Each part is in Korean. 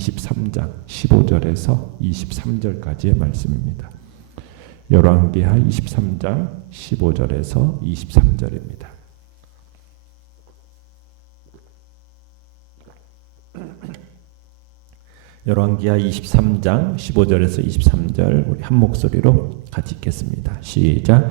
23장 15절에서 23절까지의 말씀입니다. 열왕기하 23장 15절에서 23절입니다. 열왕기하 23장 15절에서 23절 우리 한 목소리로 같이 읽겠습니다. 시작.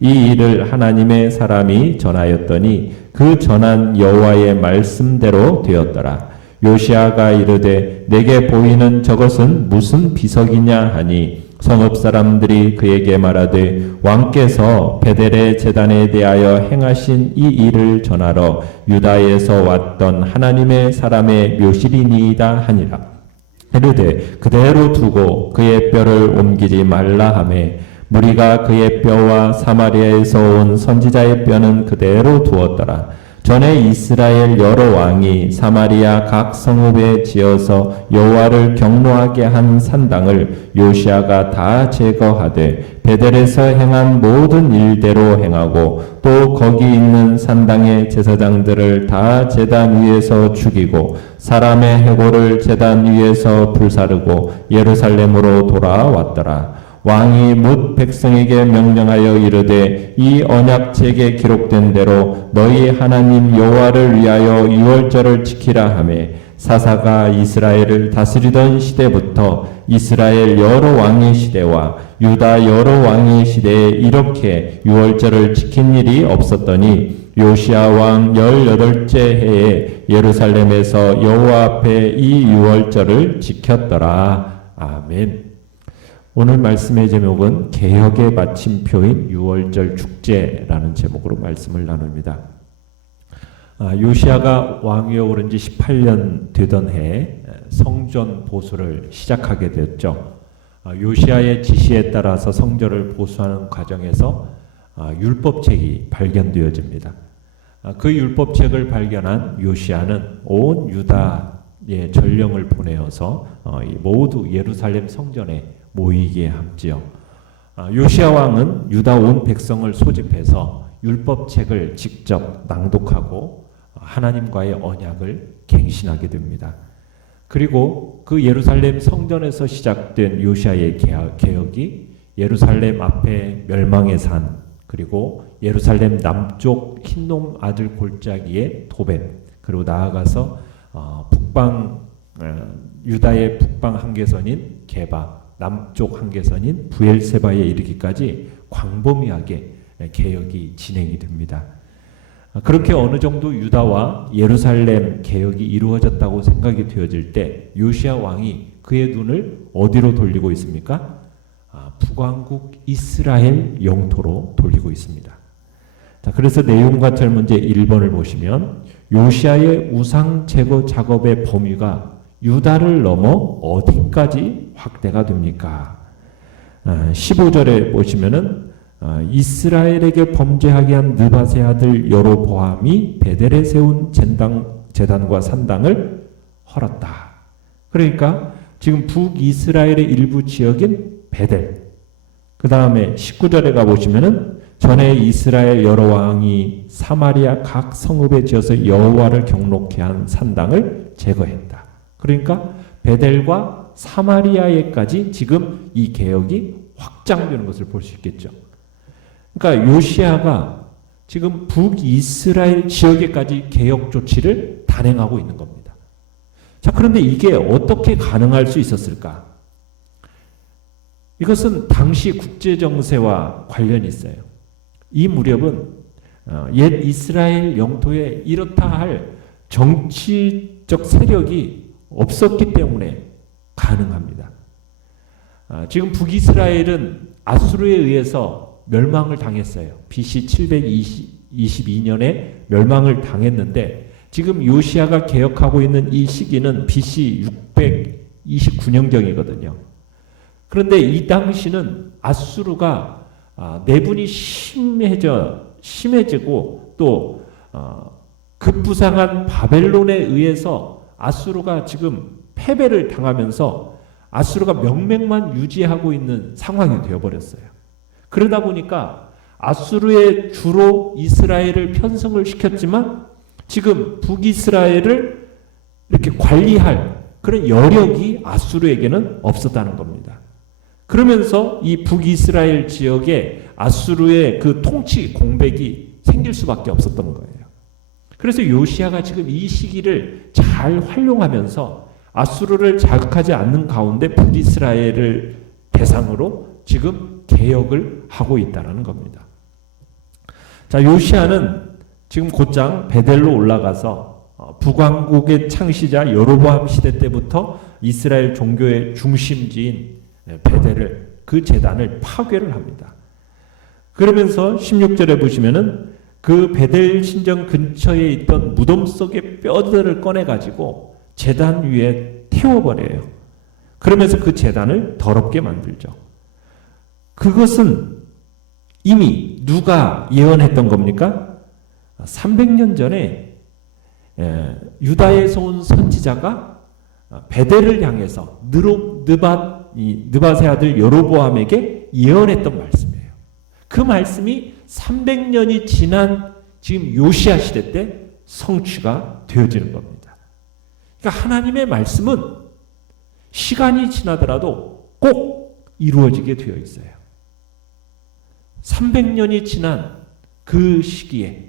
이 일을 하나님의 사람이 전하였더니 그 전한 여호와의 말씀대로 되었더라. 요시아가 이르되 내게 보이는 저것은 무슨 비석이냐 하니 성읍 사람들이 그에게 말하되 왕께서 베델의 재단에 대하여 행하신 이 일을 전하러 유다에서 왔던 하나님의 사람의 묘실이니이다 하니라. 이르되 그대로 두고 그의 뼈를 옮기지 말라 하매 무리가 그의 뼈와 사마리아에서 온 선지자의 뼈는 그대로 두었더라. 전에 이스라엘 여러 왕이 사마리아 각 성읍에 지어서 여호와를 경노하게 한 산당을 요시아가 다 제거하되 베델에서 행한 모든 일대로 행하고 또 거기 있는 산당의 제사장들을 다 제단 위에서 죽이고 사람의 해골을 제단 위에서 불사르고 예루살렘으로 돌아왔더라. 왕이 뭇 백성에게 명령하여 이르되 이 언약책에 기록된 대로 너희 하나님 여호와를 위하여 유월절을 지키라 하매 사사가 이스라엘을 다스리던 시대부터 이스라엘 여러 왕의 시대와 유다 여러 왕의 시대에 이렇게 유월절을 지킨 일이 없었더니 요시아 왕 18째 해에 예루살렘에서 여호와 앞에 이 유월절을 지켰더라. 아멘. 오늘 말씀의 제목은 개혁의 마침표인 유월절 축제라는 제목으로 말씀을 나눕니다. 아, 요시아가 왕위에 오른 지 18년 되던 해 성전 보수를 시작하게 되었죠. 아, 요시아의 지시에 따라서 성전을 보수하는 과정에서 아, 율법책이 발견되어집니다. 아, 그 율법책을 발견한 요시아는 온 유다의 전령을 보내어서 어, 이 모두 예루살렘 성전에 모이게 함지요. 아, 요시아 왕은 유다 온 백성을 소집해서 율법책을 직접 낭독하고 하나님과의 언약을 갱신하게 됩니다. 그리고 그 예루살렘 성전에서 시작된 요시아의 개혁이 예루살렘 앞에 멸망의 산 그리고 예루살렘 남쪽 흰놈 아들 골짜기의 도벳 그리고 나아가서 어, 북방 어, 유다의 북방 한계선인 게바 남쪽 한계선인 부엘세바에 이르기까지 광범위하게 개혁이 진행이 됩니다. 그렇게 어느 정도 유다와 예루살렘 개혁이 이루어졌다고 생각이 되어질 때 요시아 왕이 그의 눈을 어디로 돌리고 있습니까? 아, 북왕국 이스라엘 영토로 돌리고 있습니다. 자, 그래서 내용과 설문제 1번을 보시면 요시아의 우상 제거 작업의 범위가 유다를 넘어 어디까지 확대가 됩니까? 아, 15절에 보시면은 아, 이스라엘에게 범죄하게 한 느바세 아들 여로보암이 베델에 세운 젠당, 재단과 산당을 헐었다. 그러니까 지금 북이스라엘의 일부 지역인 베델. 그 다음에 19절에 가보시면은 전에 이스라엘 여러 왕이 사마리아 각 성읍에 지어서 여호와를 경록해 한 산당을 제거했다. 그러니까 베델과 사마리아에까지 지금 이 개혁이 확장되는 것을 볼 수 있겠죠. 그러니까 요시아가 지금 북이스라엘 지역에까지 개혁 조치를 단행하고 있는 겁니다. 자, 그런데 이게 어떻게 가능할 수 있었을까? 이것은 당시 국제 정세와 관련이 있어요. 이 무렵은 어, 옛 이스라엘 영토에 이렇다 할 정치적 세력이 없었기 때문에 가능합니다. 아, 지금 북이스라엘은 아수르에 의해서 멸망을 당했어요. BC 722년에 멸망을 당했는데 지금 요시아가 개혁하고 있는 이 시기는 BC 29년경이거든요. 그런데 이 당시는 아수르가 아, 내분이 심해져 심해지고 또 어, 급부상한 바벨론에 의해서 아수르가 지금 패배를 당하면서 아수르가 명맥만 유지하고 있는 상황이 되어버렸어요. 그러다 보니까 아수르의 주로 이스라엘을 편성을 시켰지만 지금 북이스라엘을 이렇게 관리할 그런 여력이 아수르에게는 없었다는 겁니다. 그러면서 이 북이스라엘 지역에 아수르의 그 통치 공백이 생길 수밖에 없었던 거예요. 그래서 요시아가 지금 이 시기를 잘 활용하면서 아수르를 자극하지 않는 가운데 북이스라엘을 대상으로 지금 개혁을 하고 있다는 겁니다. 자, 요시아는 지금 곧장 베델로 올라가서 어, 북왕국의 창시자 여로보암 시대 때부터 이스라엘 종교의 중심지인 예, 베델을 그 재단을 파괴를 합니다. 그러면서 16절에 보시면은 그 베델 신전 근처에 있던 무덤 속의 뼈들을 꺼내 가지고 재단 위에 태워 버려요. 그러면서 그 재단을 더럽게 만들죠. 그것은 이미 누가 예언했던 겁니까? 300년 전에 예, 유다에서 온 선지자가 베델을 향해서 느바세 아들 여로보암에게 예언했던 말씀이에요. 그 말씀이 300년이 지난 지금 요시아 시대 때 성취가 되어지는 겁니다. 그러니까 하나님의 말씀은 시간이 지나더라도 꼭 이루어지게 되어 있어요. 300년이 지난 그 시기에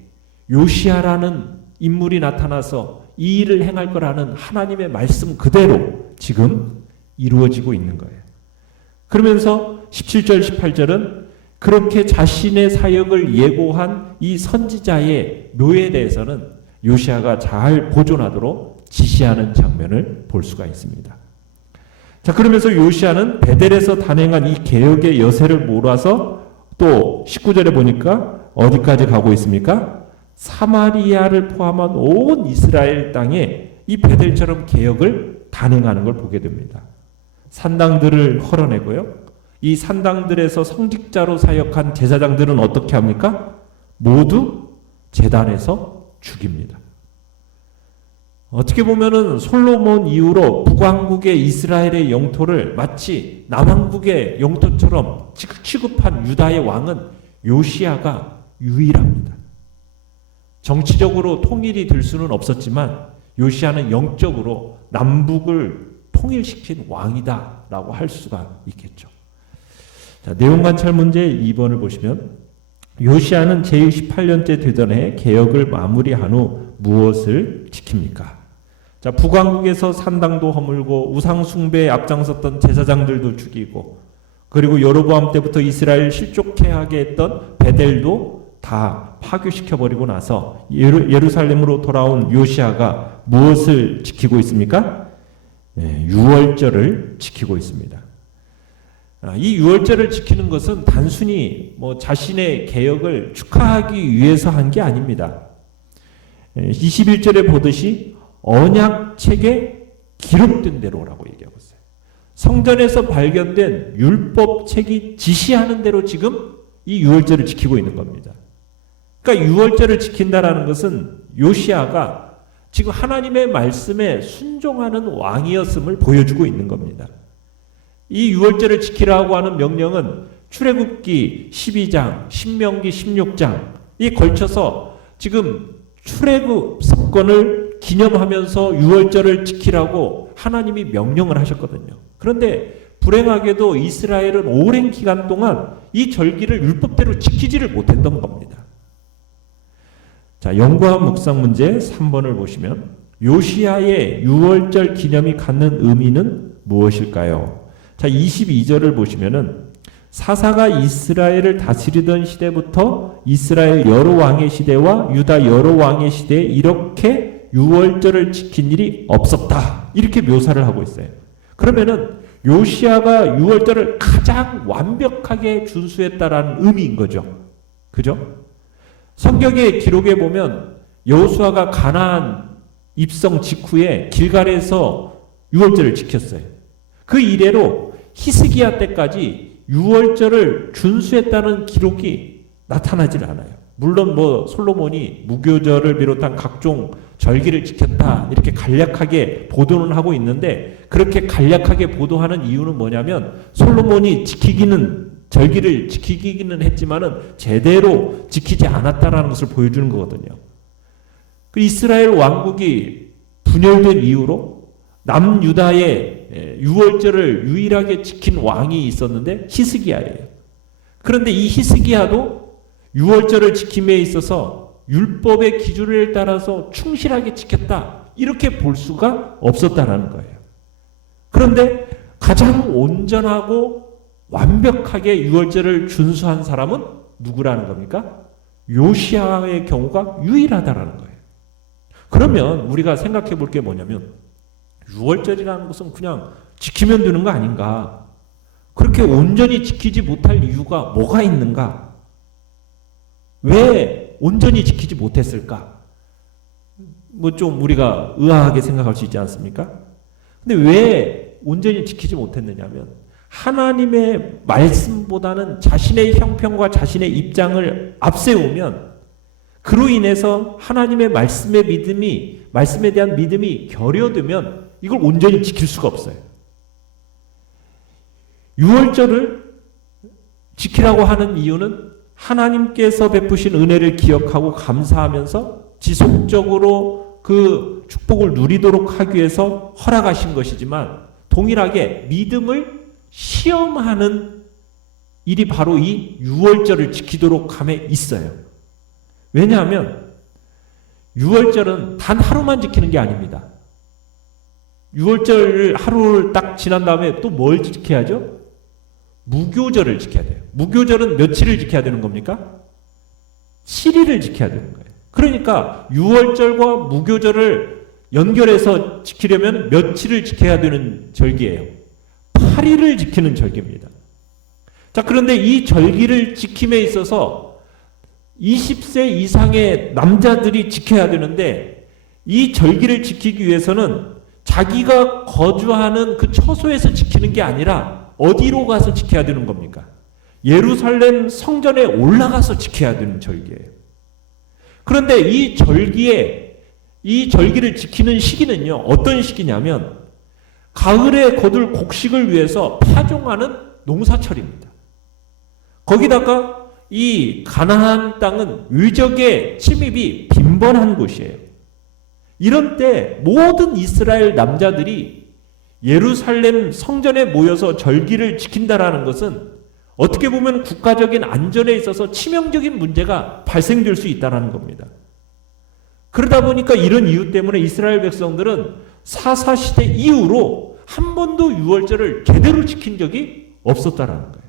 요시아라는 인물이 나타나서 이 일을 행할 거라는 하나님의 말씀 그대로 지금 이루어지고 있는 거예요. 그러면서 17절, 18절은 그렇게 자신의 사역을 예고한 이 선지자의 묘에 대해서는 요시아가 잘 보존하도록 지시하는 장면을 볼 수가 있습니다. 자, 그러면서 요시아는 베델에서 단행한 이 개혁의 여세를 몰아서 또 19절에 보니까 어디까지 가고 있습니까? 사마리아를 포함한 온 이스라엘 땅에 이 베델처럼 개혁을 단행하는 걸 보게 됩니다. 산당들을 헐어내고요. 이 산당들에서 성직자로 사역한 제사장들은 어떻게 합니까? 모두 재단에서 죽입니다. 어떻게 보면은 솔로몬 이후로 북왕국의 이스라엘의 영토를 마치 남왕국의 영토처럼 취급한 유다의 왕은 요시아가 유일합니다. 정치적으로 통일이 될 수는 없었지만 요시아는 영적으로 남북을 통일시킨 왕이다라고 할 수가 있겠죠. 자, 내용 관찰 문제 2번을 보시면 요시아는 제18년째 되던 해 개혁을 마무리한 후 무엇을 지킵니까? 자, 북왕국에서 산당도 허물고 우상 숭배에 앞장섰던 제사장들도 죽이고 그리고 여로보암 때부터 이스라엘 실족해 하게 했던 베델도 다 파괴시켜 버리고 나서 예루, 예루살렘으로 돌아온 요시아가 무엇을 지키고 있습니까? 예, 유월절을 지키고 있습니다. 아, 이 유월절을 지키는 것은 단순히 뭐 자신의 개혁을 축하하기 위해서 한 게 아닙니다. 21절에 보듯이 언약 책에 기록된 대로라고 얘기하고 있어요. 성전에서 발견된 율법 책이 지시하는 대로 지금 이 유월절을 지키고 있는 겁니다. 그러니까 유월절을 지킨다라는 것은 요시아가 지금 하나님의 말씀에 순종하는 왕이었음을 보여주고 있는 겁니다. 이 유월절을 지키라고 하는 명령은 출애굽기 12장, 신명기 16장이 걸쳐서 지금 출애굽 사건을 기념하면서 유월절을 지키라고 하나님이 명령을 하셨거든요. 그런데 불행하게도 이스라엘은 오랜 기간 동안 이 절기를 율법대로 지키지를 못했던 겁니다. 자, 연구한 묵상 문제 3번을 보시면 요시아의 유월절 기념이 갖는 의미는 무엇일까요? 자, 22절을 보시면은 사사가 이스라엘을 다스리던 시대부터 이스라엘 여러 왕의 시대와 유다 여러 왕의 시대에 이렇게 유월절을 지킨 일이 없었다. 이렇게 묘사를 하고 있어요. 그러면은 요시아가 유월절을 가장 완벽하게 준수했다라는 의미인 거죠. 그죠? 성경의 기록에 보면 여호수아가 가나안 입성 직후에 길갈에서 유월절을 지켰어요. 그 이래로 히스기야 때까지 유월절을 준수했다는 기록이 나타나질 않아요. 물론 뭐 솔로몬이 무교절을 비롯한 각종 절기를 지켰다 이렇게 간략하게 보도는 하고 있는데 그렇게 간략하게 보도하는 이유는 뭐냐면 솔로몬이 지키기는 절기를 지키기는 했지만은 제대로 지키지 않았다라는 것을 보여주는 거거든요. 그 이스라엘 왕국이 분열된 이후로 남유다의 유월절을 유일하게 지킨 왕이 있었는데 히스기야예요. 그런데 이 히스기야도 유월절을 지킴에 있어서 율법의 기준을 따라서 충실하게 지켰다. 이렇게 볼 수가 없었다라는 거예요. 그런데 가장 온전하고 완벽하게 유월절을 준수한 사람은 누구라는 겁니까? 요시아의 경우가 유일하다라는 거예요. 그러면 우리가 생각해 볼 게 뭐냐면 유월절이라는 것은 그냥 지키면 되는 거 아닌가? 그렇게 온전히 지키지 못할 이유가 뭐가 있는가? 왜 온전히 지키지 못했을까? 뭐 좀 우리가 의아하게 생각할 수 있지 않습니까? 근데 왜 온전히 지키지 못했느냐면 하나님의 말씀보다는 자신의 형평과 자신의 입장을 앞세우면 그로 인해서 하나님의 말씀의 믿음이 말씀에 대한 믿음이 결여되면 이걸 온전히 지킬 수가 없어요. 유월절을 지키라고 하는 이유는 하나님께서 베푸신 은혜를 기억하고 감사하면서 지속적으로 그 축복을 누리도록 하기 위해서 허락하신 것이지만 동일하게 믿음을 시험하는 일이 바로 이 유월절을 지키도록 함에 있어요. 왜냐하면 유월절은 단 하루만 지키는 게 아닙니다. 유월절 하루를 딱 지난 다음에 또 뭘 지켜야죠? 무교절을 지켜야 돼요. 무교절은 며칠을 지켜야 되는 겁니까? 7일을 지켜야 되는 거예요. 그러니까 유월절과 무교절을 연결해서 지키려면 며칠을 지켜야 되는 절기예요. 8일을 지키는 절기입니다. 자, 그런데 이 절기를 지킴에 있어서 20세 이상의 남자들이 지켜야 되는데 이 절기를 지키기 위해서는 자기가 거주하는 그 처소에서 지키는 게 아니라 어디로 가서 지켜야 되는 겁니까? 예루살렘 성전에 올라가서 지켜야 되는 절기예요. 그런데 이 절기에 이 절기를 지키는 시기는요. 어떤 시기냐면 가을에 거둘 곡식을 위해서 파종하는 농사철입니다. 거기다가 이 가나안 땅은 의적의 침입이 빈번한 곳이에요. 이런 때 모든 이스라엘 남자들이 예루살렘 성전에 모여서 절기를 지킨다라는 것은 어떻게 보면 국가적인 안전에 있어서 치명적인 문제가 발생될 수 있다는 겁니다. 그러다 보니까 이런 이유 때문에 이스라엘 백성들은 사사 시대 이후로 한 번도 유월절을 제대로 지킨 적이 없었다라는 거예요.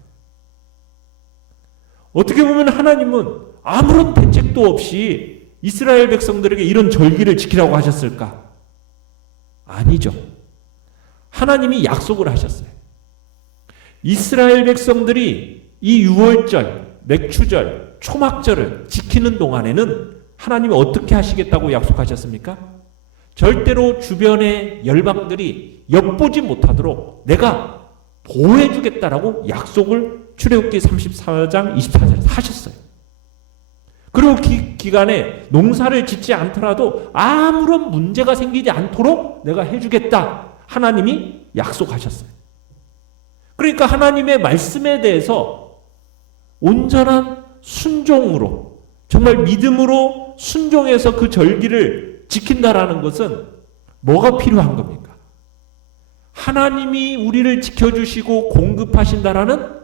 어떻게 보면 하나님은 아무런 대책도 없이 이스라엘 백성들에게 이런 절기를 지키라고 하셨을까? 아니죠. 하나님이 약속을 하셨어요. 이스라엘 백성들이 이 유월절, 맥추절, 초막절을 지키는 동안에는 하나님이 어떻게 하시겠다고 약속하셨습니까? 절대로 주변의 열방들이 엿보지 못하도록 내가 보호해 주겠다라고 약속을 출애굽기 34장 24절에 하셨어요. 그리고 기, 기간에 농사를 짓지 않더라도 아무런 문제가 생기지 않도록 내가 해주겠다. 하나님이 약속하셨어요. 그러니까 하나님의 말씀에 대해서 온전한 순종으로 정말 믿음으로 순종해서 그 절기를 지킨다라는 것은 뭐가 필요한 겁니까? 하나님이 우리를 지켜주시고 공급하신다라는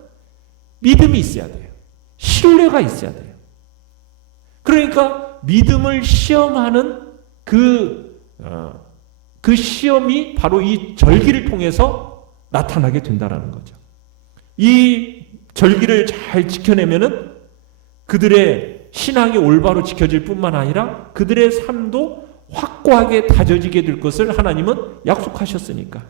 믿음이 있어야 돼요. 신뢰가 있어야 돼요. 그러니까 믿음을 시험하는 그, 어, 그 시험이 바로 이 절기를 통해서 나타나게 된다는 거죠. 이 절기를 잘 지켜내면은 그들의 신앙이 올바로 지켜질 뿐만 아니라 그들의 삶도 확고하게 다져지게 될 것을 하나님은 약속하셨으니까.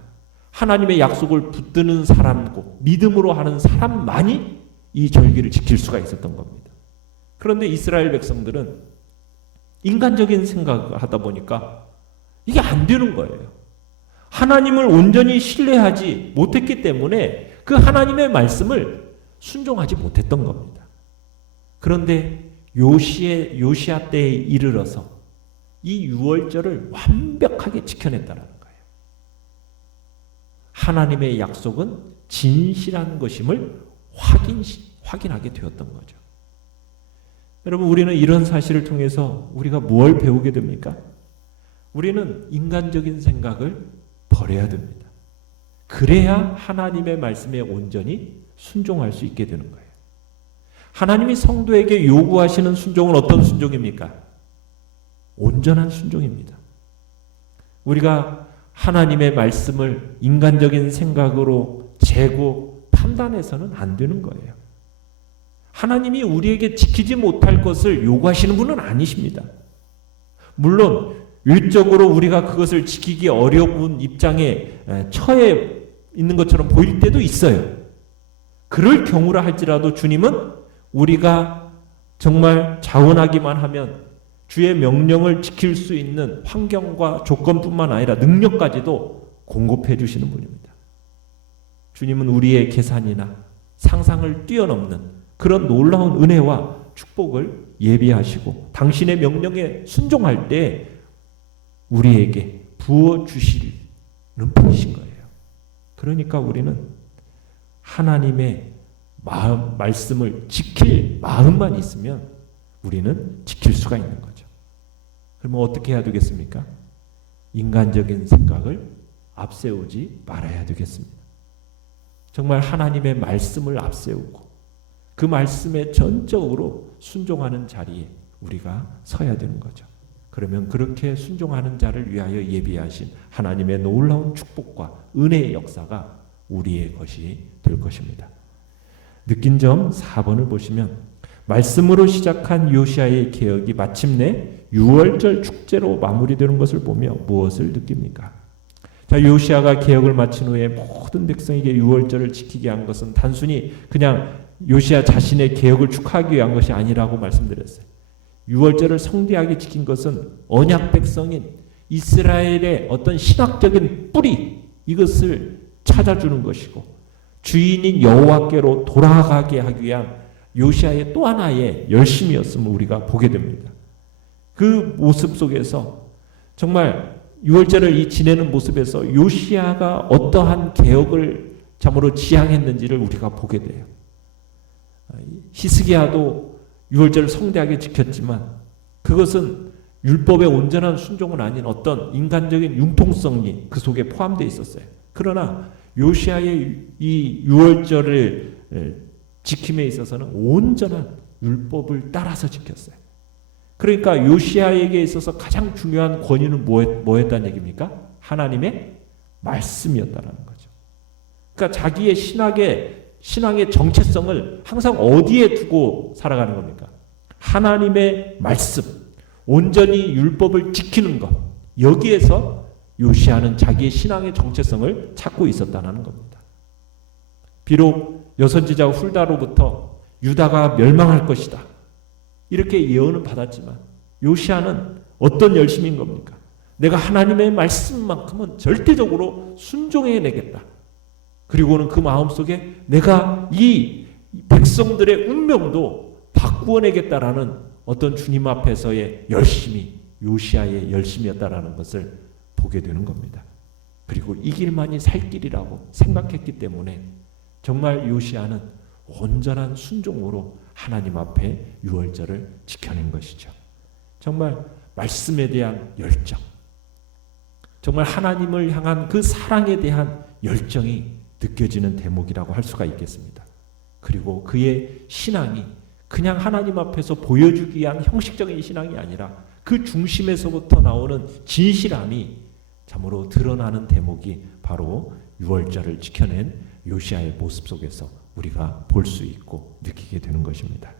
하나님의 약속을 붙드는 사람고 믿음으로 하는 사람만이 이 절기를 지킬 수가 있었던 겁니다. 그런데 이스라엘 백성들은 인간적인 생각을 하다 보니까 이게 안 되는 거예요. 하나님을 온전히 신뢰하지 못했기 때문에 그 하나님의 말씀을 순종하지 못했던 겁니다. 그런데 요시의 요시아 때에 이르러서 이 유월절을 완벽하게 지켜냈다는 거예요. 하나님의 약속은 진실한 것임을 확인 확인하게 되었던 거죠. 여러분 우리는 이런 사실을 통해서 우리가 뭘 배우게 됩니까? 우리는 인간적인 생각을 버려야 됩니다. 그래야 하나님의 말씀에 온전히 순종할 수 있게 되는 거예요. 하나님이 성도에게 요구하시는 순종은 어떤 순종입니까? 온전한 순종입니다. 우리가 하나님의 말씀을 인간적인 생각으로 재고 판단해서는 안 되는 거예요. 하나님이 우리에게 지키지 못할 것을 요구하시는 분은 아니십니다. 물론 일적으로 우리가 그것을 지키기 어려운 입장에 처해 있는 것처럼 보일 때도 있어요. 그럴 경우라 할지라도 주님은 우리가 정말 자원하기만 하면 주의 명령을 지킬 수 있는 환경과 조건뿐만 아니라 능력까지도 공급해 주시는 분입니다. 주님은 우리의 계산이나 상상을 뛰어넘는 그런 놀라운 은혜와 축복을 예비하시고 당신의 명령에 순종할 때 우리에게 부어 주시는 분이신 거예요. 그러니까 우리는 하나님의 마음 말씀을 지킬 마음만 있으면 우리는 지킬 수가 있는 거죠. 그러면 어떻게 해야 되겠습니까? 인간적인 생각을 앞세우지 말아야 되겠습니다. 정말 하나님의 말씀을 앞세우고 그 말씀에 전적으로 순종하는 자리에 우리가 서야 되는 거죠. 그러면 그렇게 순종하는 자를 위하여 예비하신 하나님의 놀라운 축복과 은혜의 역사가 우리의 것이 될 것입니다. 느낀 점 4번을 보시면 말씀으로 시작한 요시아의 개혁이 마침내 6월절 축제로 마무리되는 것을 보며 무엇을 느낍니까? 자, 요시아가 개혁을 마친 후에 모든 백성에게 6월절을 지키게 한 것은 단순히 그냥 요시아 자신의 개혁을 축하하기 위한 것이 아니라고 말씀드렸어요. 6월절을 성대하게 지킨 것은 언약 백성인 이스라엘의 어떤 신학적인 뿌리 이것을 찾아주는 것이고 주인인 여호와께로 돌아가게 하기 위한 요시아의 또 하나의 열심이었음을 우리가 보게 됩니다. 그 모습 속에서 정말 6월절을 이 지내는 모습에서 요시아가 어떠한 개혁을 참으로 지향했는지를 우리가 보게 돼요. 히스기야도 6월절을 성대하게 지켰지만 그것은 율법의 온전한 순종은 아닌 어떤 인간적인 융통성이 그 속에 포함되어 있었어요. 그러나 요시아의 이 6월절을 지킴에 있어서는 온전한 율법을 따라서 지켰어요. 그러니까 요시아에게 있어서 가장 중요한 권위는 뭐였다는 얘기입니까? 하나님의 말씀이었다는 거죠. 그러니까 자기의 신학의 신앙의 정체성을 항상 어디에 두고 살아가는 겁니까? 하나님의 말씀, 온전히 율법을 지키는 것. 여기에서 요시아는 자기의 신앙의 정체성을 찾고 있었다는 겁니다. 비록 여선지자 훌다로부터 유다가 멸망할 것이다. 이렇게 예언을 받았지만 요시아는 어떤 열심인 겁니까? 내가 하나님의 말씀만큼은 절대적으로 순종해내겠다. 그리고는 그 마음속에 내가 이 백성들의 운명도 바꾸어 내겠다라는 어떤 주님 앞에서의 열심이 요시아의 열심이었다라는 것을 보게 되는 겁니다. 그리고 이 길만이 살 길이라고 생각했기 때문에 정말 요시아는 온전한 순종으로 하나님 앞에 유월절을 지켜낸 것이죠. 정말 말씀에 대한 열정, 정말 하나님을 향한 그 사랑에 대한 열정이 느껴지는 대목이라고 할 수가 있겠습니다. 그리고 그의 신앙이 그냥 하나님 앞에서 보여주기 위한 형식적인 신앙이 아니라 그 중심에서부터 나오는 진실함이 참으로 드러나는 대목이 바로 유월절을 지켜낸 요시아의 모습 속에서 우리가 볼 수 있고 느끼게 되는 것입니다.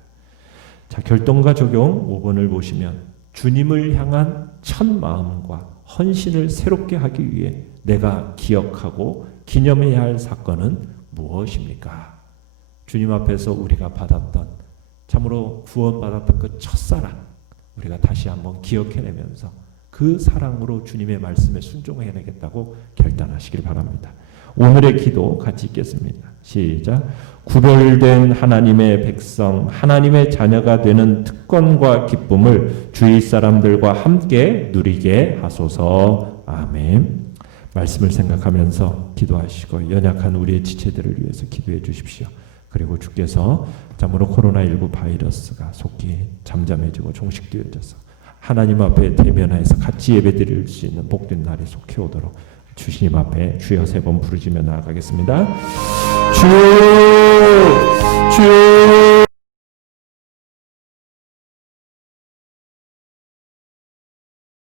자, 결동과 적용 5번을 보시면 주님을 향한 첫 마음과 헌신을 새롭게 하기 위해 내가 기억하고 기념해야 할 사건은 무엇입니까? 주님 앞에서 우리가 받았던 참으로 구원받았던 그 첫사랑 우리가 다시 한번 기억해내면서 그그 사랑으로 주님의 말씀에 순종해내겠다고 결단하시길 바랍니다. 오늘의 기도 같이 읽겠습니다. 시작. 구별된 하나님의 백성, 하나님의 자녀가 되는 특권과 기쁨을 주위 사람들과 함께 누리게 하소서. 아멘. 말씀을 생각하면서 기도하시고 연약한 우리의 지체들을 위해서 기도해 주십시오. 그리고 주께서 참으로 코로나19 바이러스가 속히 잠잠해지고 종식되어져서 하나님 앞에 대면하여서 같이 예배 드릴 수 있는 복된 날이 속히 오도록 주님 앞에 주여 세 번 부르짖며 나아가겠습니다. 주, 주.